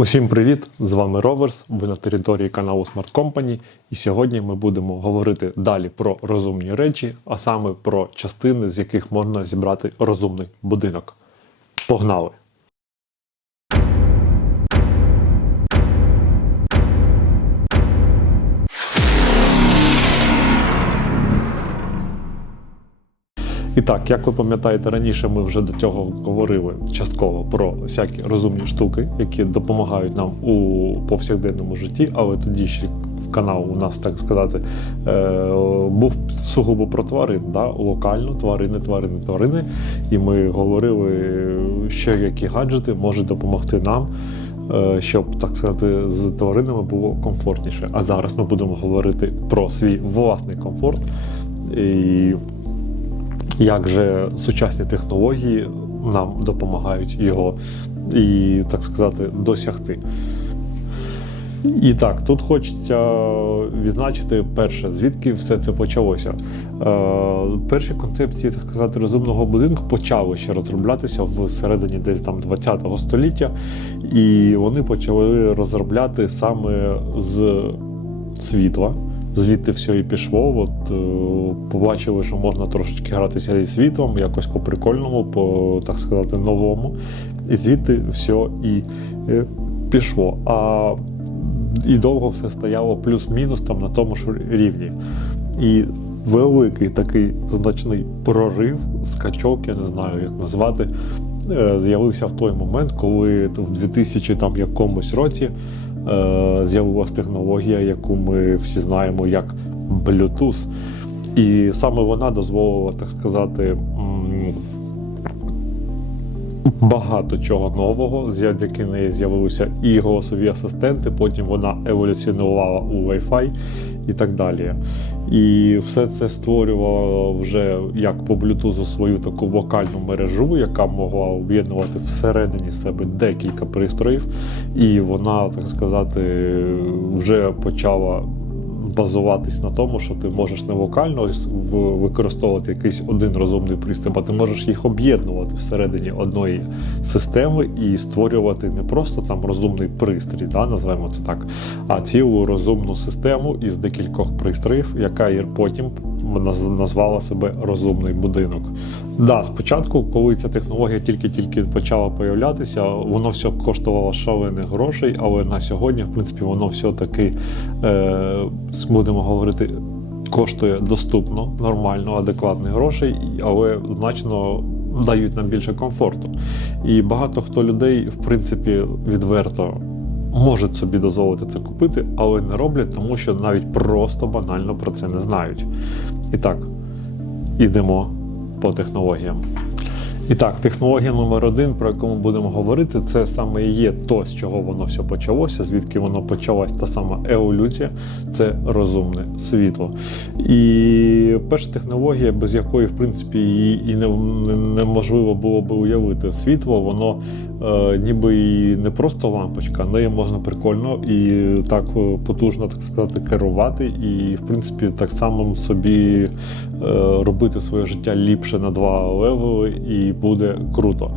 Усім привіт! З вами Роверс. Ви на території каналу Smart Company. І сьогодні ми будемо говорити далі про розумні речі, а саме про частини, з яких можна зібрати розумний будинок. Погнали! Так, як ви пам'ятаєте, раніше ми вже до цього говорили частково про всякі розумні штуки, які допомагають нам у повсякденному житті, але тоді ще канал у нас, так сказати, е, був сугубо про тварин, да? локально тварини, тварини, тварини. І ми говорили, що які гаджети можуть допомогти нам. е, Щоб так сказати, з тваринами було комфортніше. А зараз ми будемо говорити про свій власний комфорт і як же сучасні технології нам допомагають його і, так сказати, досягти. І так, тут хочеться відзначити перше, звідки все це почалося. Е, перші концепції, так сказати, розумного будинку почали ще розроблятися в середині десь там 20-го століття, і вони почали розробляти саме з світла. Звідти все і пішло. От е, побачили, що можна трошечки гратися зі світлом, якось по прикольному, по так сказати, новому. І звідти все і е, пішло. А і довго все стояло плюс-мінус там на тому ж рівні. І великий такий значний прорив, скачок, я не знаю, як назвати, е, з'явився в той момент, коли в 2000 там якомусь році е, з'явилася технологія, яку ми всі знаємо як Bluetooth. І саме вона дозволила, так сказати, багато чого нового, завдяки неї з'явилися і голосові асистенти, потім вона еволюціонувала у Wi-Fi і так далі. І все це створювало вже як по блютузу свою таку вокальну мережу, яка могла об'єднувати всередині себе декілька пристроїв, і вона, так сказати, вже почала базуватись на тому, що ти можеш не локально використовувати якийсь один розумний пристрій, а ти можеш їх об'єднувати всередині одної системи і створювати не просто там розумний пристрій, да, називаємо це так, а цілу розумну систему із декількох пристроїв, яка потім назвала себе розумний будинок. Да, спочатку, коли ця технологія тільки-тільки почала появлятися, воно все коштувало шалених грошей, але на сьогодні, в принципі, воно все таки, е, будемо говорити, коштує доступно, нормально, адекватних грошей, але значно дають нам більше комфорту. І багато хто людей, в принципі, відверто. Можуть собі дозволити це купити, але не роблять, тому що навіть просто банально про це не знають. І так, ідемо по технологіям. І так, технологія номер один, про яку ми будемо говорити, це саме і є то, з чого воно все почалося, звідки воно почалась та сама еволюція, це розумне світло. І перша технологія, без якої, в принципі, її і не, не- неможливо було би уявити. Світло, воно е, ніби і не просто лампочка, нею можна прикольно і так е, потужно, так сказати, керувати, і, в принципі, так само собі е, робити своє життя ліпше на два левели, і буде круто.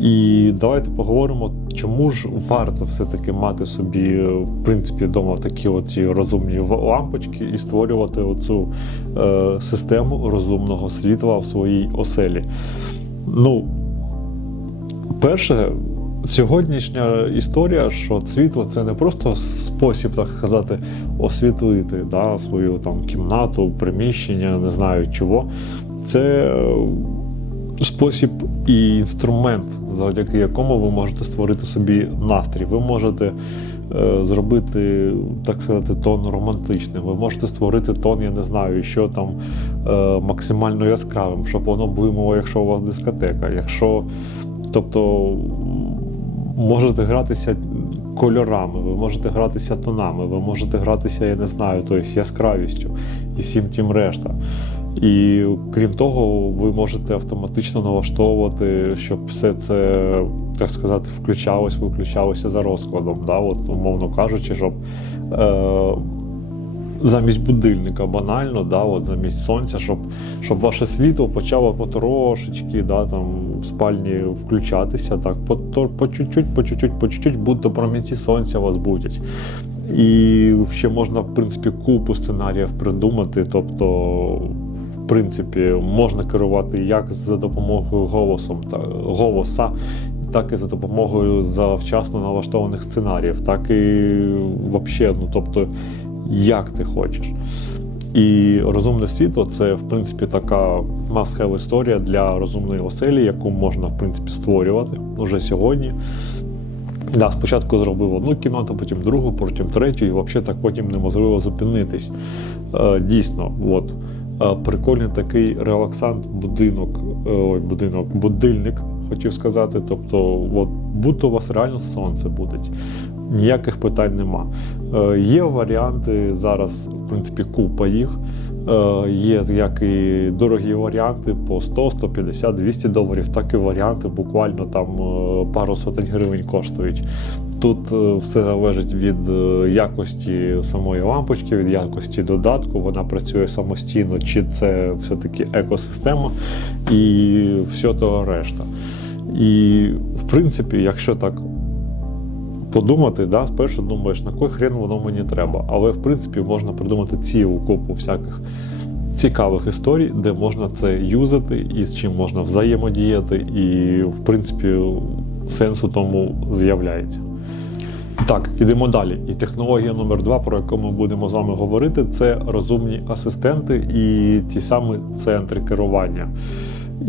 І давайте поговоримо, чому ж варто все-таки мати собі, в принципі, вдома такі оці розумні лампочки і створювати оцю е, систему розумного світла в своїй оселі. Ну, перше, сьогоднішня історія, що світло це не просто спосіб, так сказати, освітлити да, свою там кімнату, приміщення, не знаю чого. Це спосіб і інструмент, завдяки якому ви можете створити собі настрій. Ви можете е, зробити, так сказати, тон романтичним. Ви можете створити тон, я не знаю, що там е, максимально яскравим, щоб воно блимало, якщо у вас дискотека. Якщо, тобто, можете гратися кольорами, ви можете гратися тонами, ви можете гратися, я не знаю, тобто яскравістю і всім тим решта. І крім того, ви можете автоматично налаштовувати, щоб все це, так сказати, включалось, виключалося за розкладом. Да? От, умовно кажучи, щоб е, замість будильника банально, да, от замість сонця, щоб, щоб ваше світло почало потрошечки да, там, в спальні включатися, так, по, по чуть-чуть, по чуть-чуть, по чуть-чуть, будь-то промінці сонця вас будять. І ще можна, в принципі, купу сценаріїв придумати. Тобто, в принципі, можна керувати як за допомогою голосом та голоса, так і за допомогою завчасно налаштованих сценаріїв, так і взагалі, ну тобто, як ти хочеш. І розумне світло це, в принципі, така must-have історія для розумної оселі, яку можна, в принципі, створювати вже сьогодні. Да, спочатку зробив одну кімнату, потім другу, потім третю, і взагалі так потім неможливо зупинитись. Е, дійсно, от, прикольний такий релаксант, будинок, е, ой, будинок, будильник, хотів сказати. Тобто, от, будь-то у вас реально сонце буде. Ніяких питань нема. Е, є варіанти зараз, в принципі, купа їх. Е, Є як і дорогі варіанти по 100, 150, 200 доларів, так і варіанти буквально там е, пару сотень гривень коштують. Тут е, все залежить від якості самої лампочки, від якості додатку. Вона працює самостійно, чи це все-таки екосистема і все того решта. І в принципі, якщо так подумати, да, спершу думаєш, на кой хрен воно мені треба. Але в принципі можна придумати цілу купу всяких цікавих історій, де можна це юзати і з чим можна взаємодіяти, і в принципі сенс у тому з'являється. Так, ідемо далі. І технологія номер два, про яку ми будемо з вами говорити, це розумні асистенти і ті самі центри керування.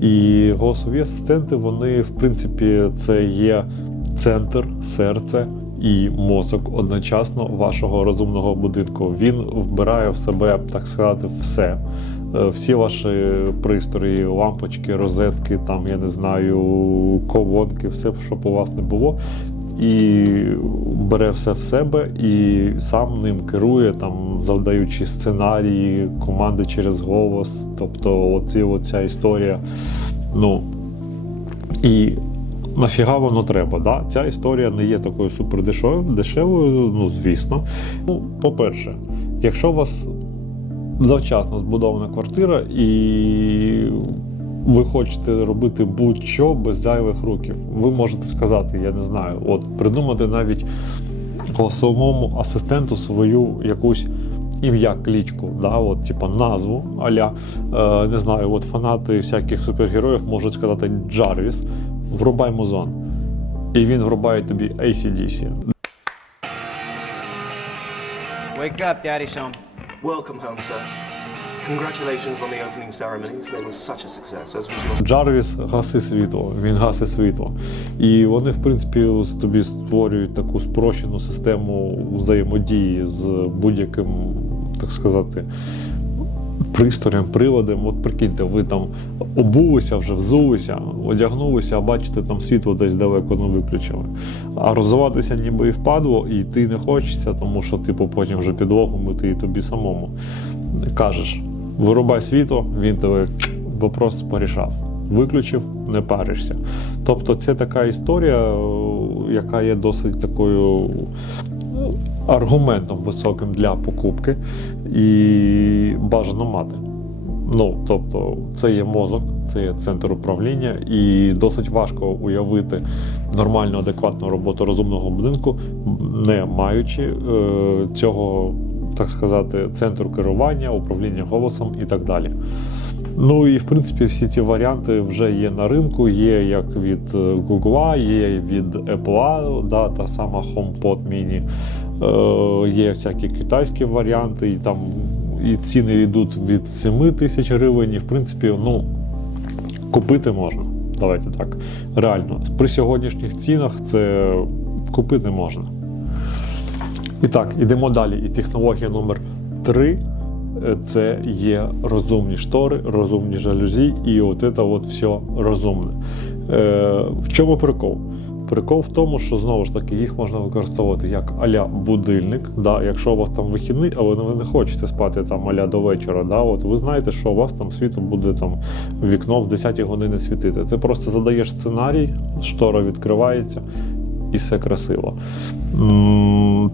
І голосові асистенти, вони, в принципі, це є центр, серце і мозок одночасно вашого розумного будинку. Він вбирає в себе, так сказати, все. Е, Всі ваші пристрої, лампочки, розетки, там, я не знаю, колонки, все, щоб у вас не було. І бере все в себе і сам ним керує, там, завдаючи сценарії, команди через голос. Тобто, оці, оця історія. Ну, і нафіга воно треба. Да? Ця історія не є такою супер дешевою, дешевою, ну звісно. Ну, по-перше, якщо у вас завчасно збудована квартира і ви хочете робити будь-що без зайвих років, ви можете сказати, я не знаю, от придумати навіть голосовому асистенту свою якусь. Ім'я клічку, да, от, типа назву аля, е, не знаю, от фанати всяких супергероїв можуть сказати Джарвіс, врубай музон. І він врубає тобі ACDC. Wake up, Daddy's home. Welcome home, sir. Congratulations on the opening ceremonies. They were such a success, as was your Джарвіс гаси світло, він гаси світло. І вони, в принципі, з тобі створюють таку спрощену систему взаємодії з будь-яким, так сказати, пристроєм, приладом. От прикиньте, ви там обулися, вже взулися, одягнулися, а бачите, там світло десь далеко не виключили. А розвиватися ніби і впадло, і ти не хочеться, тому що типу потім вже підлогу мити і тобі самому. Кажеш, вирубай світло, він тебе вопрос порішав. Виключив, не паришся. Тобто це така історія, яка є досить такою е, аргументом високим для покупки і бажано мати. Ну, тобто, це є мозок, це є центр управління, і досить важко уявити нормальну, адекватну роботу розумного будинку, не маючи е, цього, так сказати, центру керування, управління голосом і так далі. Ну і в принципі всі ці варіанти вже є на ринку. Є як від е, Google, є від Apple, да, та сама HomePod Mini, е, є всякі китайські варіанти, і там і ціни йдуть від 7 тисяч гривень. І в принципі, ну купити можна. Давайте так. Реально, при сьогоднішніх цінах це купити можна. І так, ідемо далі. І технологія номер 3 це є розумні штори, розумні жалюзі, і от це от все розумне. Е, в чому прикол? Прикол в тому, що знову ж таки їх можна використовувати як аля будильник. Да? Якщо у вас там вихідний, але ви не хочете спати там аля до вечора. Да? От ви знаєте, що у вас там світло буде там вікно в 10 години світити. Ти просто задаєш сценарій, штора відкривається і все красиво.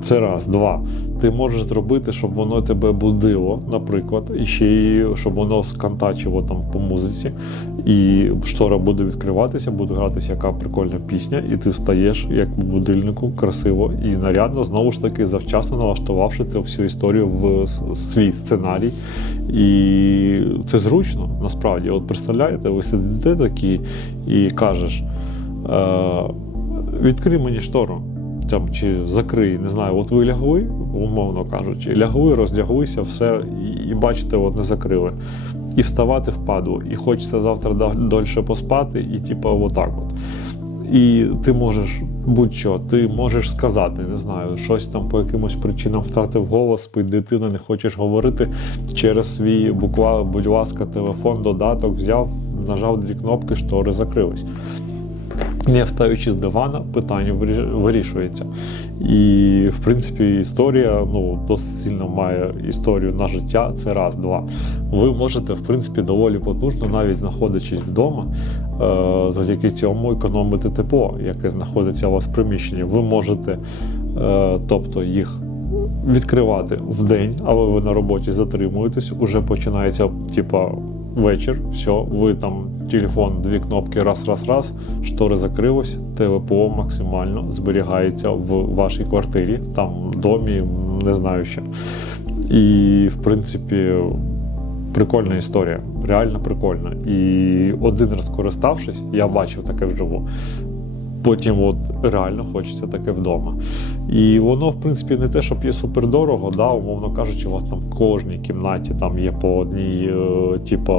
Це раз, два. Ти можеш зробити, щоб воно тебе будило, наприклад, і ще й щоб воно скантачило там по музиці, і штора буде відкриватися, буде гратися яка прикольна пісня, і ти встаєш як по будильнику, красиво і нарядно, знову ж таки, завчасно налаштувавши ту всю історію в свій сценарій. І це зручно насправді. От представляєте, ви сидите такі і кажеш. Е, відкрий мені штору. Там, чи закрий, не знаю, от ви лягли, умовно кажучи, лягли, роздяглися, все, і, і бачите, от не закрили. І вставати впадло. І хочеться завтра дольше поспати, і типу, отак от. І ти можеш будь-що, ти можеш сказати, не знаю, щось там по якимось причинам втратив голос, спить дитина, не хочеш говорити через свій буква, будь ласка, телефон, додаток взяв, нажав дві кнопки, штори закрились не встаючи з дивана, питання вирішується. І, в принципі, історія ну, досить сильно має історію на життя. Це раз, два. Ви можете, в принципі, доволі потужно, навіть знаходячись вдома, е, завдяки цьому економити тепло, яке знаходиться у вас в приміщенні. Ви можете, е, тобто, їх. Відкривати в день, але ви на роботі затримуєтесь, уже починається, типа, вечір, все, ви там телефон, дві кнопки, раз, раз, раз, штори закрилось, ТВПО максимально зберігається в вашій квартирі, там домі, не знаю що. І, в принципі, прикольна історія, реально прикольна. І один раз користавшись, я бачив таке вживу. Потім от реально хочеться таке вдома. І воно, в принципі, не те, щоб є супердорого, да, умовно кажучи, у вас там в кожній кімнаті там є по одній, типу,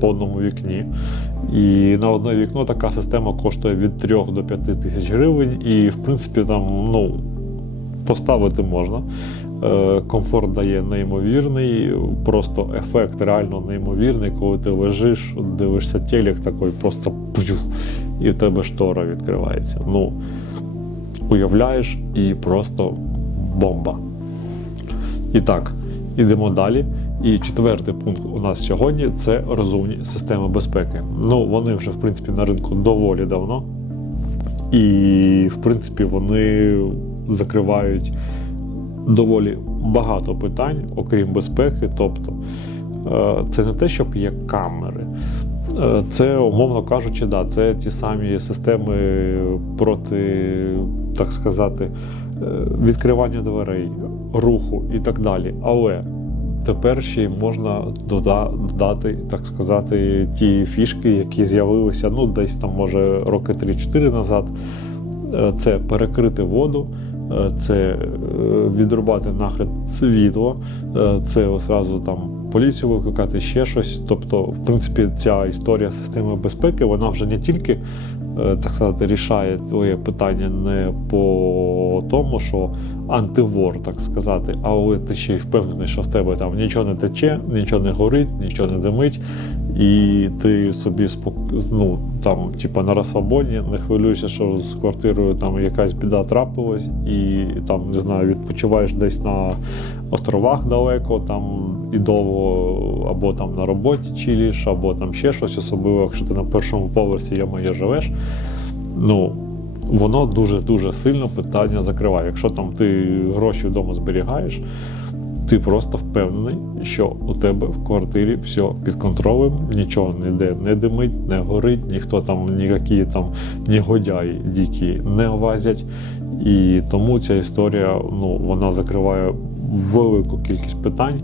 по одному вікні. І на одне вікно така система коштує від 3 до 5 тисяч гривень. І, в принципі, там, ну, поставити можна. Е, Комфорт дає неймовірний, просто ефект реально неймовірний, коли ти лежиш, дивишся телек такий, просто пжух, і в тебе штора відкривається. Ну, уявляєш, і просто бомба. І так, ідемо далі. І четвертий пункт у нас сьогодні це розумні системи безпеки. Ну, вони вже, в принципі, на ринку доволі давно. І, в принципі, вони закривають доволі багато питань, окрім безпеки. Тобто, е, це не те, щоб є камери. Е, Це, умовно кажучи, да, це ті самі системи проти, так сказати, е, відкривання дверей, руху і так далі. Але тепер ще й можна додати, так сказати, ті фішки, які з'явилися ну, десь там, може, роки 3-4 назад. Це перекрити воду, це е, відрубати нахрен світло, е, це одразу там поліцію викликати, ще щось. Тобто, в принципі, ця історія системи безпеки, вона вже не тільки, е, так сказати, рішає твоє питання не по тому, що антивор, так сказати, але ти ще й впевнений, що в тебе там нічого не тече, нічого не горить, нічого не димить, і ти собі спок... ну, там, типа, на розслабоні, не хвилюєшся, що з квартирою там якась біда трапилась, і там, не знаю, відпочиваєш десь на островах далеко, там і довго, або там на роботі чиліш, або там ще щось, особливо, якщо ти на першому поверсі я живеш. Ну, воно дуже-дуже сильно питання закриває. Якщо там ти гроші вдома зберігаєш, ти просто впевнений, що у тебе в квартирі все під контролем, нічого ніде не димить, не горить, ніхто там ніякі там негодяї дикі не лазять. І тому ця історія ну, вона закриває велику кількість питань,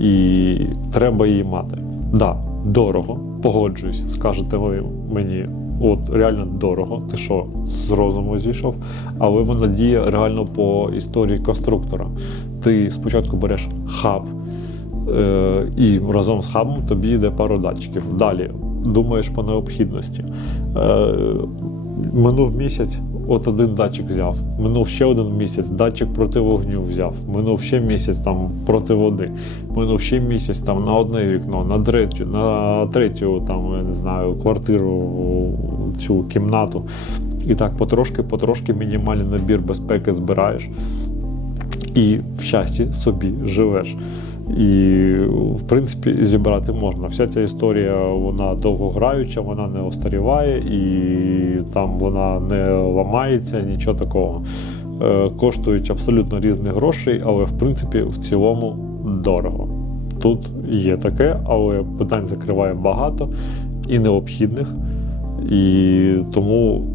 і треба її мати. Да, дорого, погоджуюсь, скажете ви мені. От реально дорого, ти що з розуму зійшов, але вона діє реально по історії конструктора. Ти спочатку береш хаб, е, і разом з хабом тобі йде пару датчиків. Далі думаєш по необхідності. Е, минув місяць, от один датчик взяв. Минув ще один місяць, датчик проти вогню взяв. Минув ще місяць там проти води. Минув ще місяць там на одне вікно, на третю, на третю, там, я не знаю, квартиру, цю кімнату. І так потрошки-потрошки мінімальний набір безпеки збираєш і в щасті собі живеш. І, в принципі, зібрати можна. Вся ця історія вона довгограюча, вона не остаріває і там вона не ламається, нічого такого. е, коштують абсолютно різних грошей, але в принципі в цілому дорого. Тут є таке, але питань закриває багато і необхідних, і тому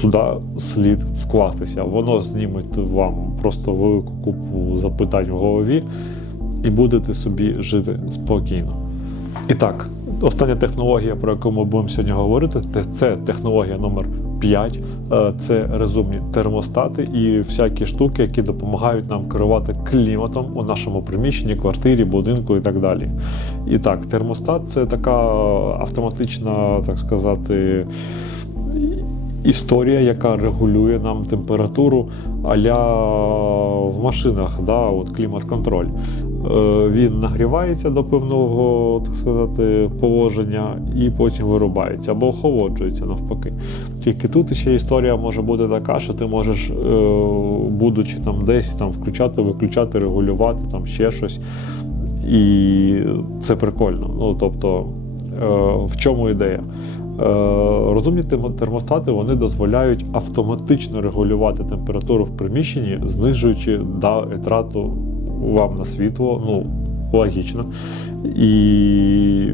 сюди слід вкластися. Воно зніме вам просто велику купу запитань в голові, і будете собі жити спокійно. І так, остання технологія, про яку ми будемо сьогодні говорити, це технологія номер 5. Е, Це розумні термостати і всякі штуки, які допомагають нам керувати кліматом у нашому приміщенні, квартирі, будинку і так далі. І так, термостат це така автоматична, так сказати, історія, яка регулює нам температуру аля в машинах, да, от клімат-контроль. Е, Він нагрівається до певного, так сказати, положення і потім вирубається або охолоджується навпаки. Тільки тут ще історія може бути така, що ти можеш, е, будучи там десь там включати, виключати, регулювати там ще щось. І це прикольно. Ну тобто, е, в чому ідея? Розумні термостати вони дозволяють автоматично регулювати температуру в приміщенні, знижуючи да, вам на світло. Ну, логічно. І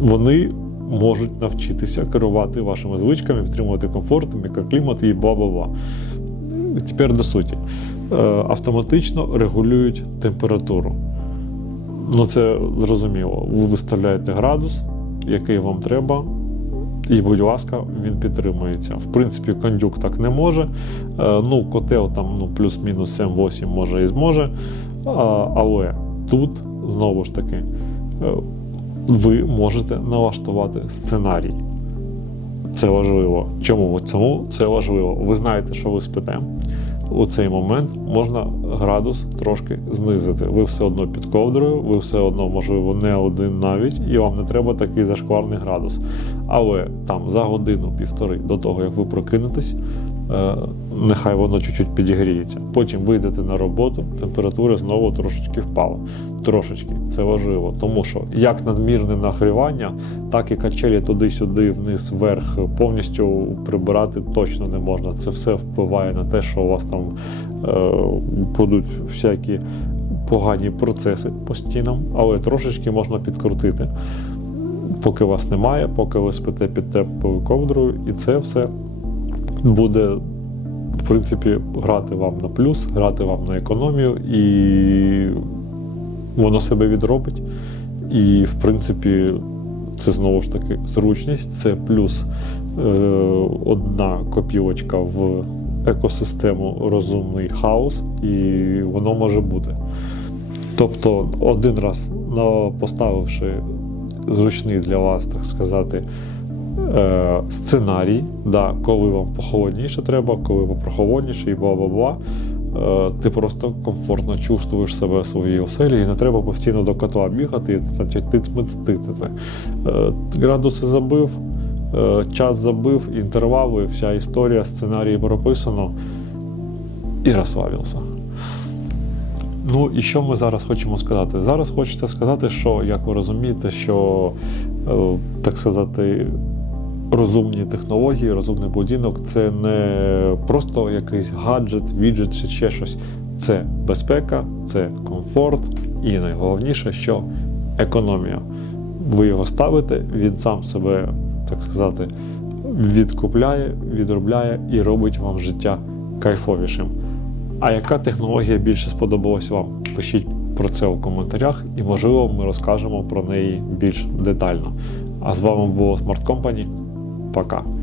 вони можуть навчитися керувати вашими звичками, підтримувати комфорт, мікроклімат і бла-бла-бла. Тепер до суті. Е, Автоматично регулюють температуру. Ну, це зрозуміло. Ви виставляєте градус, який вам треба, і, будь ласка, він підтримується. В принципі, кондюк так не може. Е, Ну, котел там ну, плюс-мінус 7-8 може і зможе. Але тут, знову ж таки, е, ви можете налаштувати сценарій. Це важливо. Чому? Чому це важливо? Ви знаєте, що ви спите. У цей момент можна градус трошки знизити. Ви все одно під ковдрою, ви все одно, можливо, не один навіть, і вам не треба такий зашкварний градус. Але там за годину-півтори до того, як ви прокинетесь, нехай воно чуть-чуть підігріється. Потім вийдете на роботу, температура знову трошечки впала. Трошечки це важливо, тому що як надмірне нагрівання, так і качелі туди-сюди, вниз, вверх повністю прибирати точно не можна. Це все впливає на те, що у вас там е, будуть всякі погані процеси по стінам, але трошечки можна підкрутити. Поки вас немає, поки ви спите під теплою ковдрою, і це все буде, в принципі, грати вам на плюс, грати вам на економію, і воно себе відробить. І, в принципі, це знову ж таки зручність, це плюс е, одна копілочка в екосистему розумний хаос, і воно може бути. Тобто, один раз поставивши зручний для вас, так сказати, е, сценарій, да, коли вам похолодніше треба, коли вам і бла-бла-бла. Е, Ти просто комфортно чувствуєш себе в своїй оселі і не треба постійно до котла бігати, і, значить, ти. Е, Градуси забив, е, час забив, інтервали, вся історія, сценарій прописано і розслабився. Ну і що ми зараз хочемо сказати? Зараз хочеться сказати, що, як ви розумієте, що, так сказати, розумні технології, розумний будинок це не просто якийсь гаджет, віджит чи ще щось. Це безпека, це комфорт і найголовніше, що економія. Ви його ставите, він сам себе, так сказати, відкупляє, відробляє і робить вам життя кайфовішим. А яка технологія більше сподобалась вам? Пишіть про це у коментарях, і можливо ми розкажемо про неї більш детально. А з вами було Smart Company. Пока.